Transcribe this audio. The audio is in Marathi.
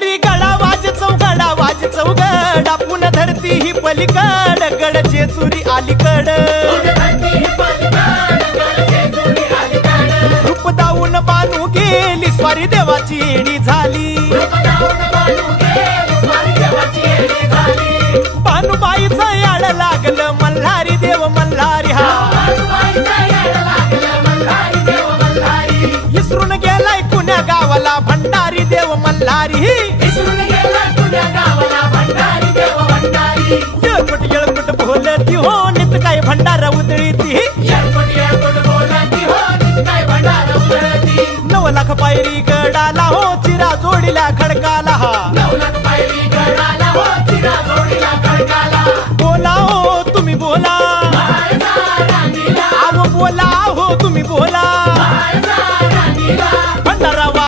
जेजुरी गळा वाज चौगड आपण धरती ही पलीकड गड जेजुरी अलीकड रूप दाऊन बानू गेली स्वारी देवाची येडी झाली बानूबाईचं याड लागलं मल्हारी देव मल्हारी हा इसरून गेलाय कुण्या गावाला भंडारी देव मल्हारी येळकुट बोलती हो नित काय भंडारा उधळीती 9 लाख पायरी गडाला हो चिरा जोडीला खडकाला हा